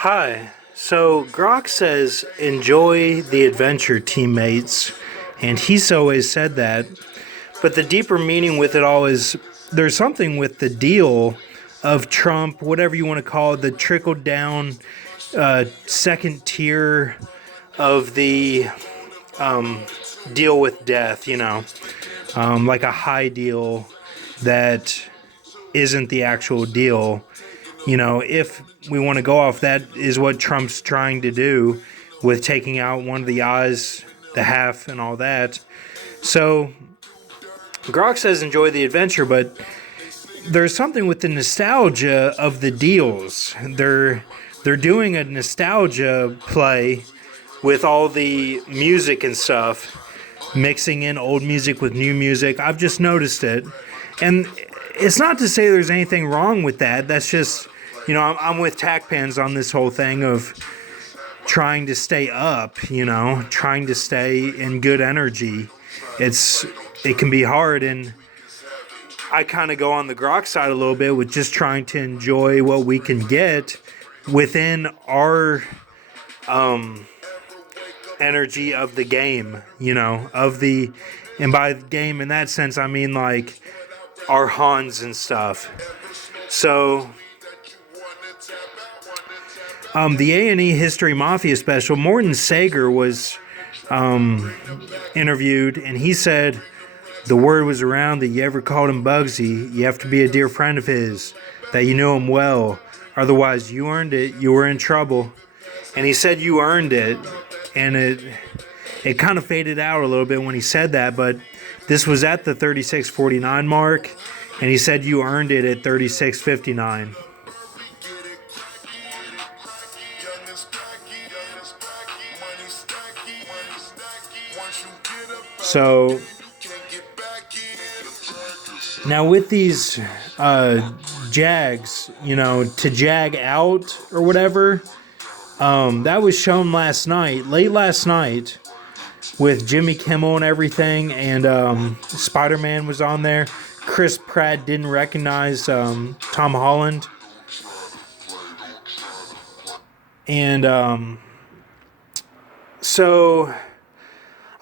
Hi. So Grok says, enjoy the adventure, teammates. And he's always said that. But the deeper meaning with it all is there's something with the deal of Trump, whatever you want to call it, the trickle down second tier of the deal with death, like a high deal that isn't the actual deal. If we want to go off, that is what Trump's trying to do with taking out one of the eyes, the half, and all that. So, Grok says enjoy the adventure, but there's something with the nostalgia of the deals. They're doing a nostalgia play with all the music and stuff, mixing in old music with new music. I've just noticed it. And it's not to say there's anything wrong with that. That's just, I'm with tack pens on this whole thing of trying to stay up, trying to stay in good energy. It can be hard, and I kind of go on the grok side a little bit with just trying to enjoy what we can get within our energy of the game, and by game in that sense, I mean like our Hans and stuff. So, the A&E History Mafia special, Morton Sager was interviewed, and he said the word was around that you ever called him Bugsy, you have to be a dear friend of his, that you knew him well. Otherwise, you earned it. You were in trouble. And he said you earned it, and it kind of faded out a little bit when he said that, but this was at the 36:49 mark, and he said you earned it at 36:59. So now with these jags, to jag out or whatever, that was shown late last night, with Jimmy Kimmel and everything, and Spider-Man was on there. Chris Pratt didn't recognize Tom Holland. And so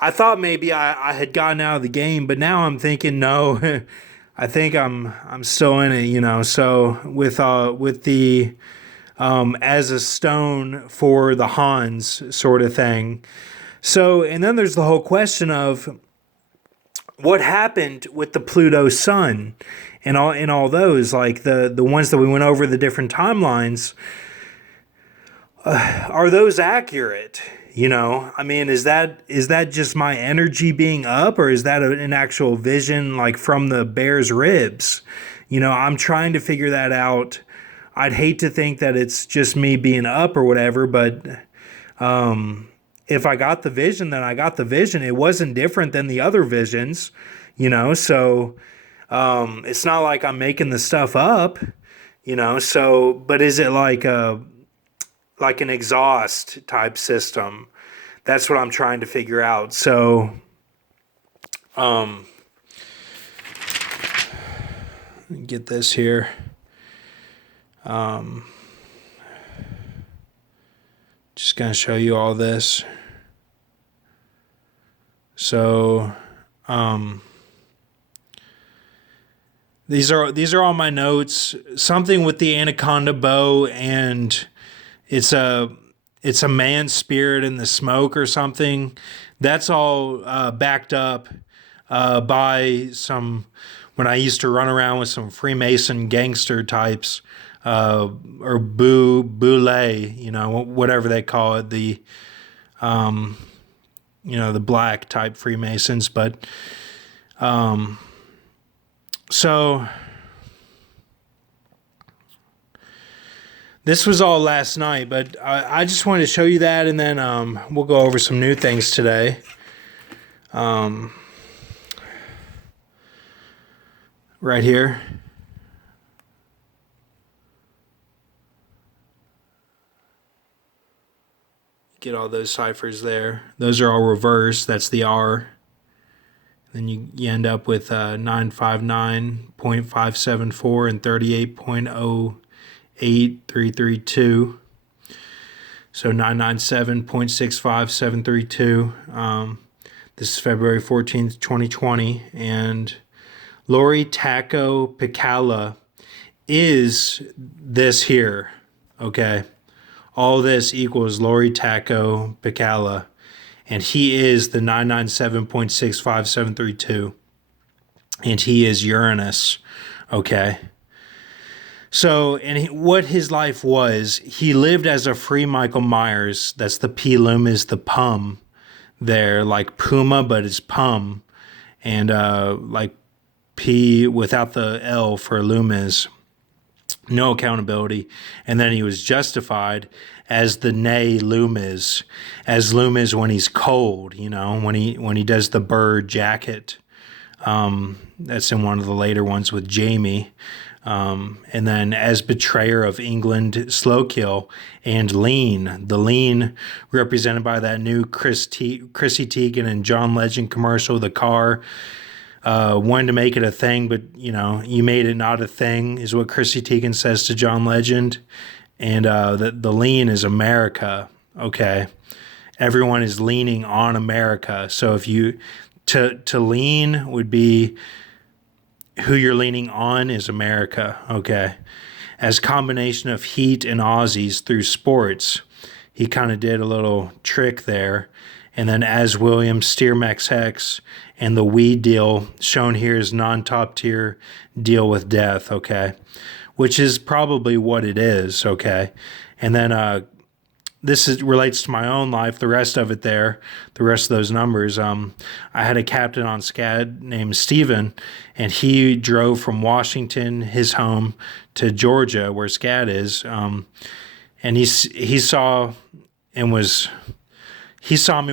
I thought maybe I had gotten out of the game, but now I'm thinking no. I think I'm still in it, So with the as a stone for the Hans sort of thing. So, and then there's the whole question of what happened with the Pluto sun and all those, like the ones that we went over, the different timelines. Are those accurate? I mean, is that just my energy being up, or is that an actual vision, like from the bear's ribs? I'm trying to figure that out. I'd hate to think that it's just me being up or whatever, but if I got the vision, then I got the vision. It wasn't different than the other visions, so it's not like I'm making the stuff up, so, but is it like an exhaust type system? That's what I'm trying to figure out. So, get this here. Just gonna show you all this. So, these are all my notes. Something with the anaconda bow, and it's a man spirit in the smoke or something. That's all backed up by some, when I used to run around with some Freemason gangster types, or boule, whatever they call it, the the black type Freemasons. But so this was all last night, but I just wanted to show you that, and then we'll go over some new things today. Right here. Get all those ciphers there. Those are all reversed. That's the R. Then you end up with 959.574 and 38.08332. So 997.65732. This is February 14th, 2020. And Lori Taco Picala is this here. Okay. All this equals Lori Taco Picala. And he is the 997.65732. And he is Uranus. Okay. So, what his life was, he lived as a free Michael Myers. That's the P Loomis, the Pum there, like Puma, but it's Pum. And like P without the L for Loomis. No accountability. And then he was justified as the Nay Loomis, as Loomis when he's cold, when he does the bird jacket. That's in one of the later ones with Jamie. And then as betrayer of England, Slowkill, and Lean. The Lean represented by that new Chrissy Teigen and John Legend commercial, the car. Wanted to make it a thing, but, you made it not a thing, is what Chrissy Teigen says to John Legend. And the Lean is America, okay? Everyone is leaning on America. So if you... To lean would be... who you're leaning on is America, okay? As combination of heat and Aussies through sports, he kind of did a little trick there. And then as Williams, Steermax Hex, and the weed deal shown here is non-top tier deal with death, okay? Which is probably what it is, okay? And then relates to my own life, the rest of it there, the rest of those numbers. I had a captain on SCAD named Steven, and he drove from Washington, his home, to Georgia, where SCAD is. And he saw me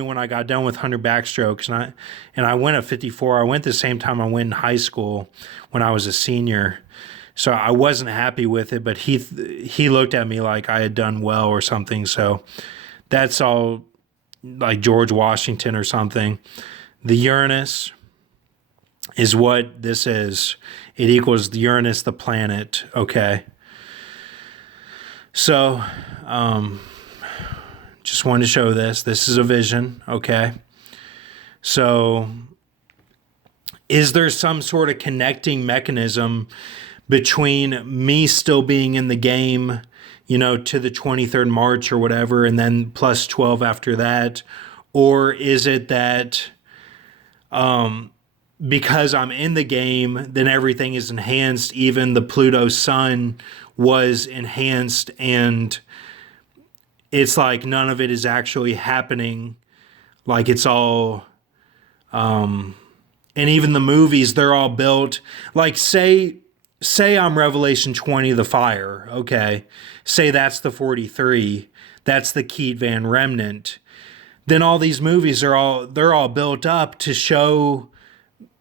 when I got done with 100 backstrokes, and I went at 54. I went the same time I went in high school when I was a senior. So I wasn't happy with it, but he looked at me like I had done well or something. So that's all like George Washington or something. The Uranus is what this is. It equals the Uranus, the planet. Okay. So just wanted to show this. This is a vision. Okay. So is there some sort of connecting mechanism between me still being in the game, to the 23rd March or whatever, and then plus 12 after that? Or is it that because I'm in the game, then everything is enhanced, even the Pluto sun was enhanced, and it's like none of it is actually happening, like it's all... and even the movies, they're all built, like say I'm Revelation 20, the fire, okay? Say that's the 43, that's the Keat Van Remnant. Then all these movies they're all built up to show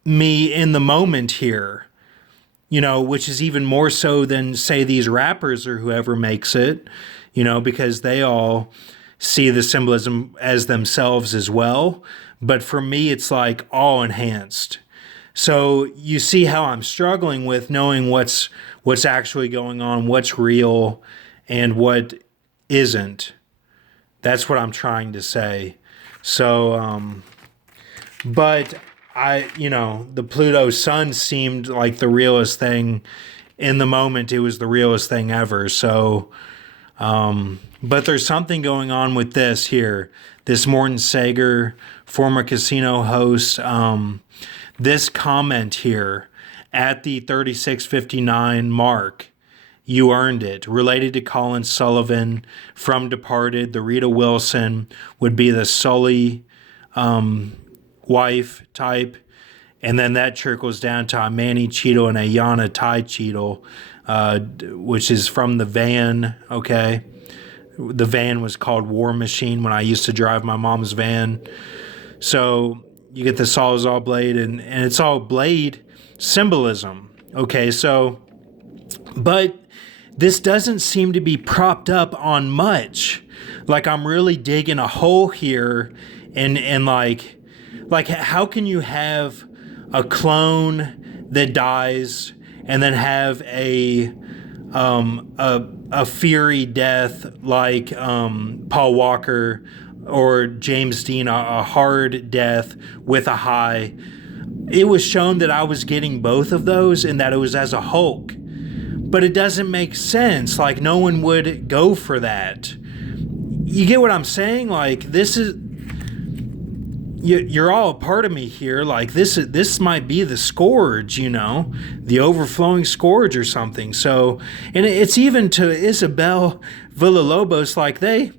me in the moment here, which is even more so than, say, these rappers or whoever makes it, because they all see the symbolism as themselves as well. But for me, it's like all enhanced. So you see how I'm struggling with knowing what's actually going on, what's real, and what isn't. That's what I'm trying to say. So, but the Pluto sun seemed like the realest thing in the moment. It was the realest thing ever. So, but there's something going on with this here. This Morton Sager, former casino host, this comment here at the 3659 mark, you earned it, related to Colin Sullivan from Departed. The Rita Wilson would be the Sully wife type. And then that trickles down to a Manny Cheadle and a Yana Tai Cheadle, which is from the van, okay? The van was called War Machine when I used to drive my mom's van. So you get the Sawzall blade, and it's all blade symbolism. Okay, so, but this doesn't seem to be propped up on much. Like I'm really digging a hole here, and like how can you have a clone that dies and then have a a fiery death like Paul Walker or James Dean, a hard death with a high. It was shown that I was getting both of those and that it was as a Hulk. But it doesn't make sense. Like, no one would go for that. You get what I'm saying? Like, this is... You're all a part of me here. Like, this might be the scourge, the overflowing scourge or something. So, and it's even to Isabel Villalobos, like, they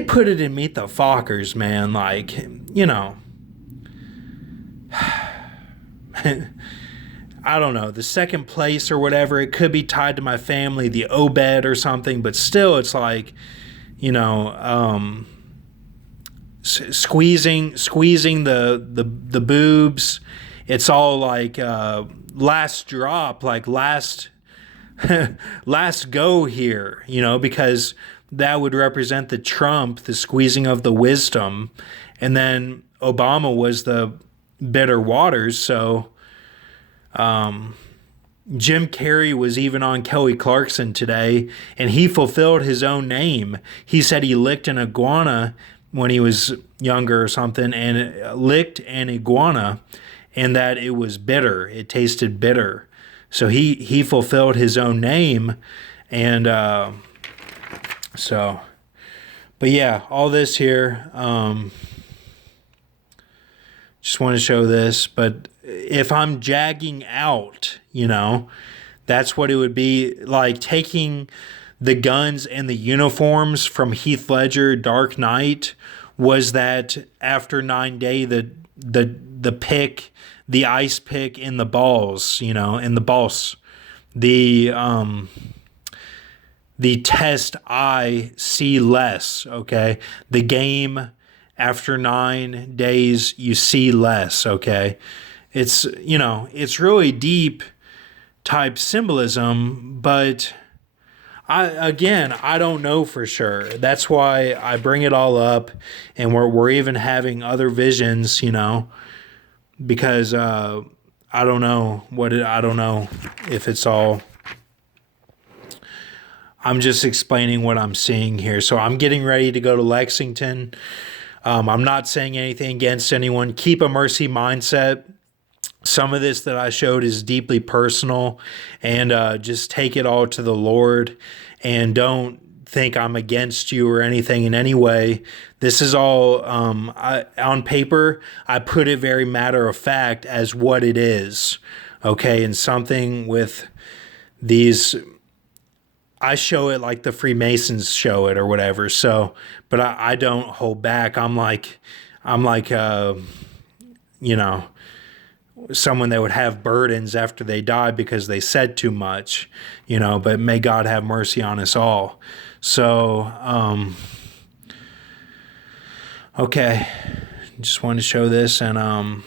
put it in Meet the Fockers, man. Like, I don't know, the second place or whatever, it could be tied to my family, the Obed or something, but still it's like, squeezing the boobs. It's all like last drop, like last last go here, because that would represent the Trump, the squeezing of the wisdom, and then Obama was the bitter waters. So Jim Carrey was even on Kelly Clarkson today, and he fulfilled his own name. He said he licked an iguana when he was younger or something, and licked an iguana, and that it was bitter. It tasted bitter. So he fulfilled his own name, and but yeah, all this here. Just want to show this, but if I'm jagging out, that's what it would be like, taking the guns and the uniforms from Heath Ledger Dark Knight. Was that after 9 Day, the pick, the ice pick in the balls, in the balls, the test I see less. Okay, the game after 9 days you see less. Okay, it's it's really deep type symbolism, but I don't know for sure. That's why I bring it all up, and we're even having other visions, because I don't know I don't know if it's all. I'm just explaining what I'm seeing here. So I'm getting ready to go to Lexington. I'm not saying anything against anyone. Keep a mercy mindset. Some of this that I showed is deeply personal, and just take it all to the Lord, and don't think I'm against you or anything in any way. This is all on paper. I put it very matter of fact as what it is, okay? And something with these, I show it like the Freemasons show it or whatever. So, but I don't hold back. I'm like, someone that would have burdens after they die because they said too much, but may God have mercy on us all. So, okay. Just wanted to show this, and,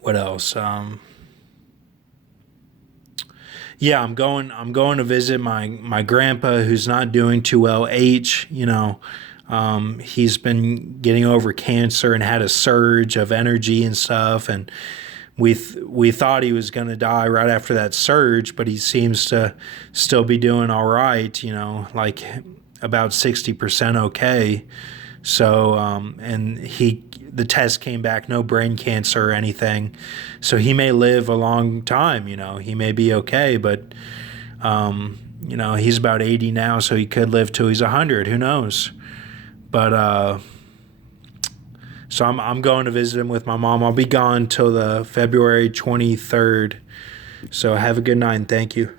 what else? Yeah, I'm going to visit my grandpa, who's not doing too well. He's been getting over cancer and had a surge of energy and stuff, and we thought he was going to die right after that surge, but he seems to still be doing all right, like about 60% okay. So, and the test came back, no brain cancer or anything. So he may live a long time, he may be okay, but, he's about 80 now, so he could live till he's 100, who knows? But, so I'm going to visit him with my mom. I'll be gone till the February 23rd. So have a good night, and thank you.